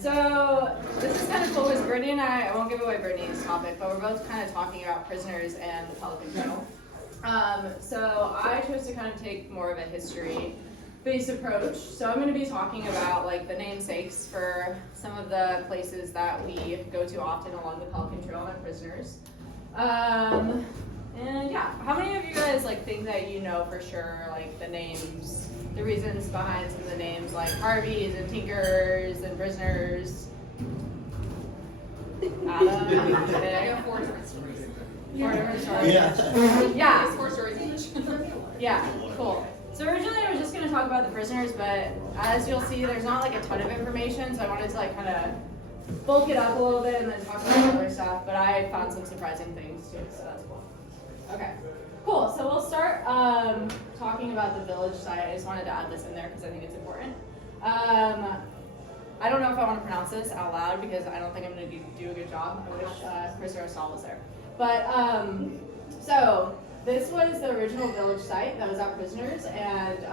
So this is kind of cool because Brittany and I won't give away Brittany's topic, but we're both kind of talking about prisoners and the Pelican Trail. So I chose to kind of take more of a history-based approach. So I'm going to be talking about like the namesakes for some of the places that we go to often along the Pelican Trail and prisoners. And yeah, how many of you guys like think that you know for sure like the names, the reasons behind some of the names like Harveys and Tinkers and prisoners? Adam, I got 4 different stories. 4 different stories. Yeah. It's 4 stories each. Yeah, cool. So originally I was just going to talk about the prisoners, but as you'll see, there's not like a ton of information, so I wanted to like kind of bulk it up a little bit and then talk about other stuff, but I found some surprising things too, so that's cool. Okay, cool. So we'll start talking about the village site. I just wanted to add this in there because I think it's important. I don't know if I want to pronounce this out loud because I don't think I'm going to do a good job. I wish Chris Aristotle was there. But so this was the original village site that was at Prisoners, and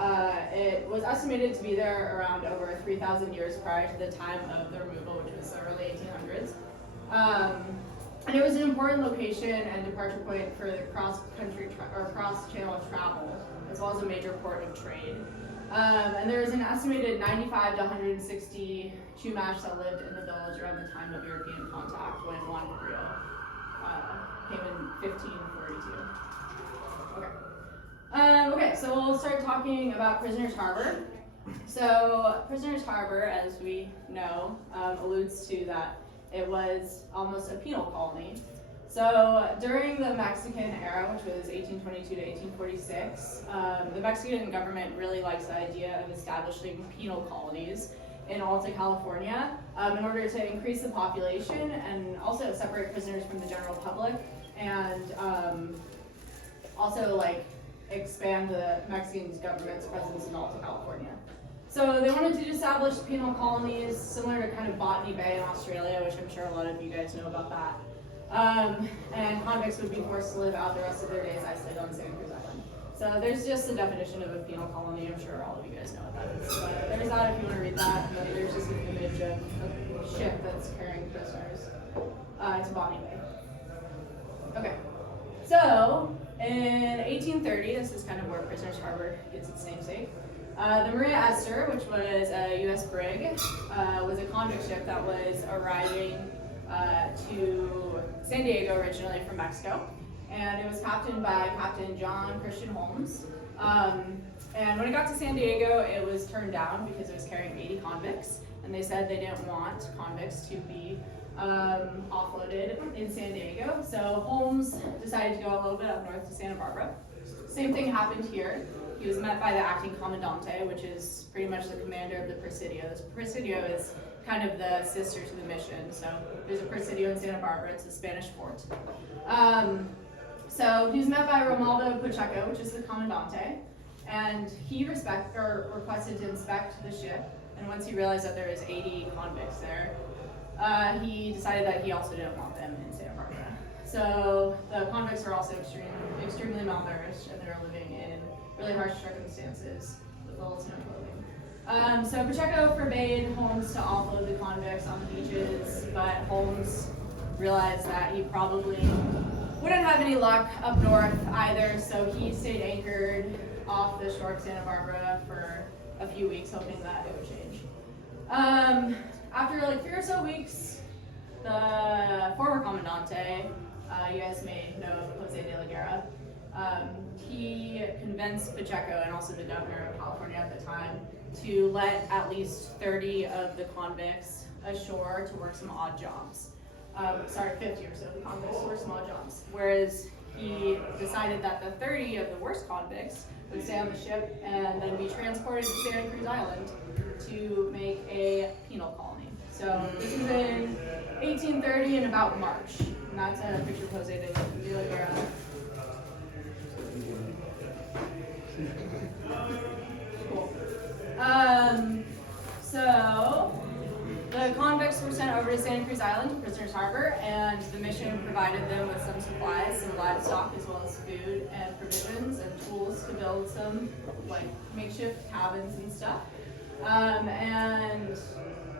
it was estimated to be there around over 3,000 years prior to the time of the removal, which was the early 1800s. And it was an important location and departure point for the cross-country or cross-channel travel, as well as a major port of trade. And there was an estimated 95 to 160 Chumash that lived in the village around the time of European contact when Juan Cabrillo came in 1542. Okay, so we'll start talking about Prisoners Harbor. So Prisoners Harbor, as we know, alludes to that it was almost a penal colony. So during the Mexican era, which was 1822 to 1846, the Mexican government really likes the idea of establishing penal colonies in Alta California in order to increase the population and also separate prisoners from the general public, and also like expand the Mexican government's presence in Alta California. So they wanted to establish penal colonies similar to kind of Botany Bay in Australia, which I'm sure a lot of you guys know about that. And convicts would be forced to live out the rest of their days isolated on Santa Cruz Island. So there's just a definition of a penal colony. I'm sure all of you guys know what that is. But there's that if you want to read that. And then there's just an image of a ship that's carrying prisoners to Botany Bay. Okay. So in 1830, this is kind of where Prisoners Harbor gets its namesake. The Maria Esther, which was a U.S. brig, was a convict ship that was arriving to San Diego originally from Mexico, and it was captained by Captain John Christian Holmes. And when it got to San Diego, it was turned down because it was carrying 80 convicts, and they said they didn't want convicts to be offloaded in San Diego. So Holmes decided to go a little bit up north to Santa Barbara. Same thing happened here. He was met by the acting commandante, which is pretty much the commander of the Presidio. This Presidio is kind of the sister to the mission. So there's a Presidio in Santa Barbara. It's a Spanish fort. So he was met by Romaldo Pacheco, which is the commandante, and he requested to inspect the ship. And once he realized that there was 80 convicts there, he decided that he also didn't want them in Santa Barbara. So the convicts were also extremely malnourished, and they were living in really harsh circumstances with little to no clothing. So Pacheco forbade Holmes to offload the convicts on the beaches, but Holmes realized that he probably wouldn't have any luck up north either, so he stayed anchored off the shore of Santa Barbara for a few weeks, hoping that it would change. After like 3 or so weeks, the former commandante, you guys may know Jose de la Guerra, he convinced Pacheco and also the governor of California at the time to let at least 30 of the convicts ashore to work some odd jobs. 50 or so of the convicts to work some odd jobs. Whereas he decided that the 30 of the worst convicts would stay on the ship and then be transported to Santa Cruz Island to make a penal colony. So this is in 1830 in about March. And that's a picture of Jose de la Guerra. Cool. So the convicts were sent over to Santa Cruz Island, Prisoners Harbor, and the mission provided them with some supplies, some livestock, as well as food and provisions and tools to build some like makeshift cabins and stuff. And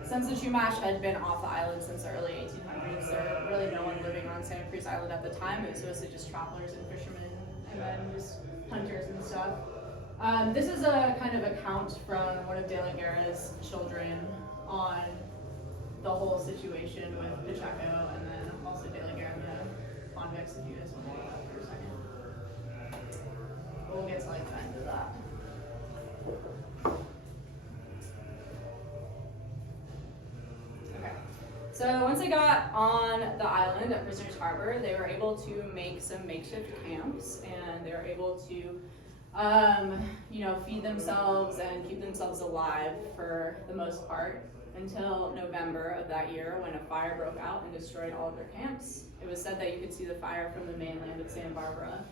since the Chumash had been off the island since the early 1800s, there was really no one living on Santa Cruz Island at the time. It was mostly just travelers and fishermen, and then just hunters and stuff. This is a kind of account from one of De La Guerra's children on the whole situation with Pacheco, and then also De La Guerra and the convicts, if you guys want to look at that for a second. We'll get to like the end of that. Okay. So once they got on the island at Prisoners Harbor, they were able to make some makeshift camps, and they were able to feed themselves and keep themselves alive for the most part until November of that year when a fire broke out and destroyed all of their camps. It was said that you could see the fire from the mainland of Santa Barbara.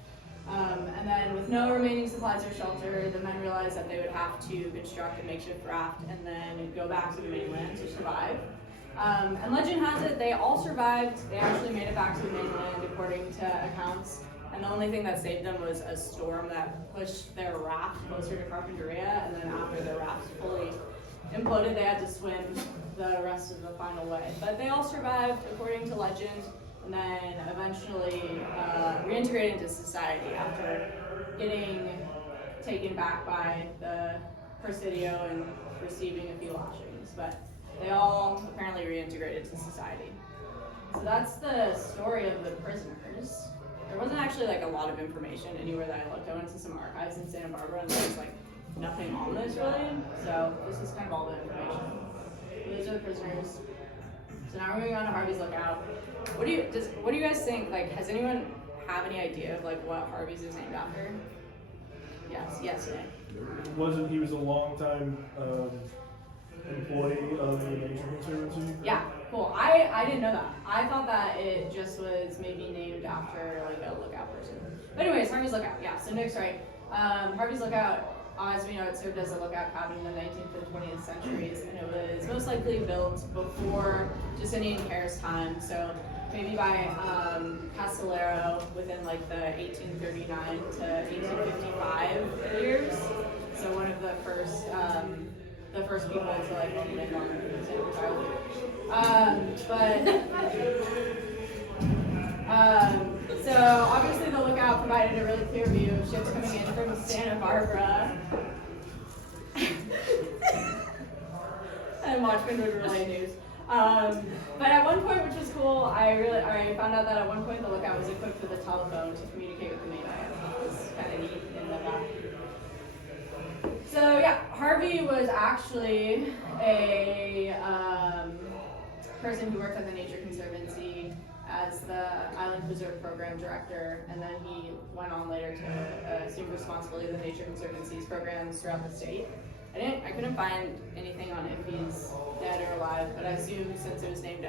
And then with no remaining supplies or shelter, the men realized that they would have to construct a makeshift raft and then go back to the mainland to survive. And legend has it they all survived. They actually made it back to the mainland according to accounts. And the only thing that saved them was a storm that pushed their raft closer to Carpinteria, and then after their raft fully imploded, they had to swim the rest of the final way. But they all survived, according to legend, and then eventually reintegrated into society after getting taken back by the Presidio and receiving a few lashings. But they all apparently reintegrated to society. So that's the story of the prisoners. There wasn't actually like a lot of information anywhere that I looked. I went to some archives in Santa Barbara and there was like nothing on this really. So this is kind of all the information. Those are the prisoners. So now we're going on to Harvey's Lookout. What do you guys think? Like, has anyone have any idea of like what Harvey's is named after? Yes, Nick. Wasn't he was a long time employee of the Nature Conservancy? Yeah, cool. I didn't know that. I thought that it just was maybe named after like a lookout person. But anyways, Harvey's Lookout. Yeah, so Nick's right. Harvey's Lookout, as we know, it served as a lookout cabin in the 19th and 20th centuries, and it was most likely built before Justinian Care's time. So maybe by Castellero within like the 1839 to 1855 years. So one of the first people to like open it on Santa Cruz Island. So obviously the lookout provided a really clear view of ships coming in from Santa Barbara. And Watchmen would relay news. But at one point, which was cool, I found out that at one point the lookout was equipped with a telephone to communicate with the mainland. It was kind of neat in the back. So yeah, Harvey was actually a person who worked at the Nature Conservancy as the Island Preserve Program Director, and then he went on later to assume responsibility of the Nature Conservancy's programs throughout the state. I couldn't find anything on if he's dead or alive, but I assume since it was named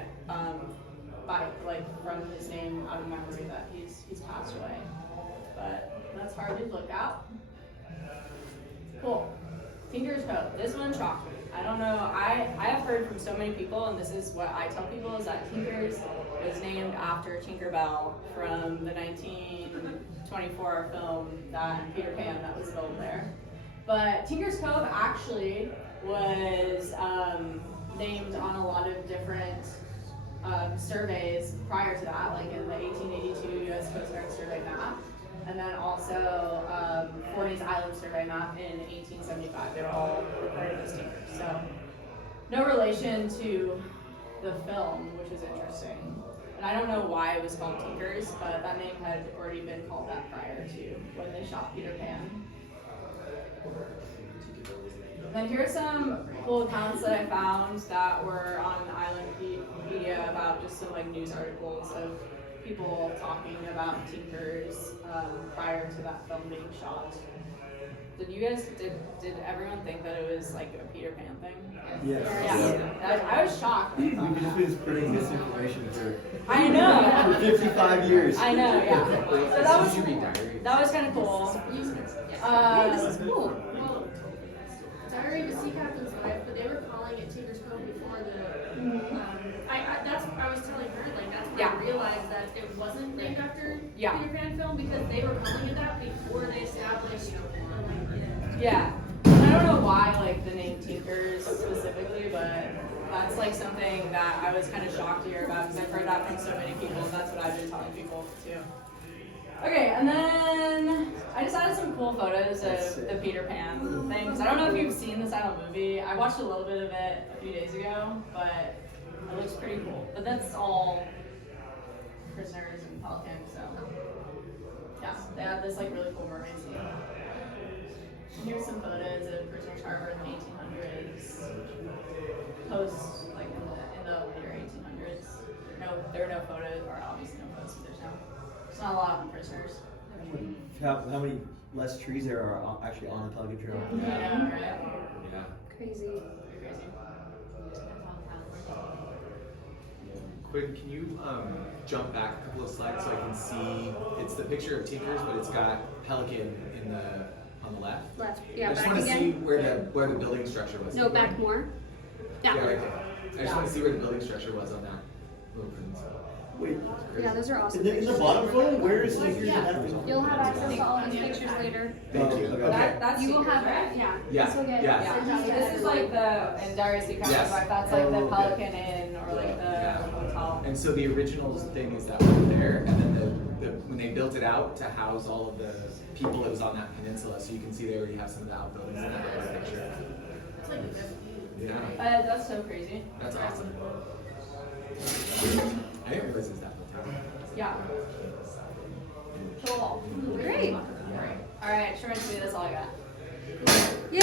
from his name out of memory that he's passed away. But that's Harvey's Lookout. Cool. Tinker's Cove. This one shocked me. I don't know. I have heard from so many people, and this is what I tell people, is that Tinker's was named after Tinker Bell from the 1924 film Peter Pan that was filmed there. But Tinker's Cove actually was named on a lot of different surveys prior to that, like in the 1882 U.S. Coast Guard survey map, and then also Forney's Island survey map in 1875. They were all recorded as Tinkers. So no relation to the film, which is interesting. And I don't know why it was called Tinkers, but that name had already been called that prior to when they shot Peter Pan. And then here's some cool accounts that I found that were on Islandpedia about just some like news articles of people talking about Tinkers prior to that film being shot. Did everyone think that it was like a Peter Pan thing? Yes. Yeah. I was shocked. We've just been spreading misinformation I know. for 55 years. I know, yeah. So that was kind of cool. Hey, this is cool. Well, Diary of a Sea Captain's Wife, but they were calling it Tinker's Cove before the. I was telling her, like, that's when I realized that it wasn't named after Peter Pan film because they were calling it that before they established. Yeah. I don't know why, like, the name Tinkers specifically, but that's like something that I was kind of shocked to hear about because I've heard that from so many people, and that's what I've been telling people too. Okay, and then I just added some cool photos of the Peter Pan thing, because I don't know if you've seen the silent movie. I watched a little bit of it a few days ago, but it looks pretty cool. But that's all prisoners and pelicans, so yeah, they have this like really cool mermaid scene. And here's some photos of Prisoner's Harbor in the 1800s, post like in the later 1800s. No, there are no photos, or obviously no photos. There's not a lot of prisoners. How many less trees there are actually on the Pelican Trail? Yeah, right. Yeah. Crazy. Crazy. Quinn, can you jump back a couple of slides so I can see? It's the picture of Tinker's, but it's got Pelican in on the left. Left. Yeah, I just back want to again. see where the building structure was. No, back more. Yeah, Yeah. right there. I just want to see where the building structure was on that little peninsula. Wait, Yeah, those are awesome. in the pictures. bottom photo, where is Snickers Yeah. and everything? You'll have access to all these pictures later. Thank you. Okay. That's You will Tinker's, have right? yeah. Yeah, This will get yeah. Yeah, this is like the, in Diary of Sea Captain's Yes. Wife, that's like the Oh, okay. Pelican Inn, or like the Yeah. hotel. And so the original thing is that one there, and then when they built it out to house all of the people that was on that peninsula, so you can see they already have some of the outbuildings in that other picture. It's like Yeah, That's so crazy. that's awesome. I didn't realize it was that hotel. Yeah. Cool. great. Alright, short and sweet, that's all I got. Yay!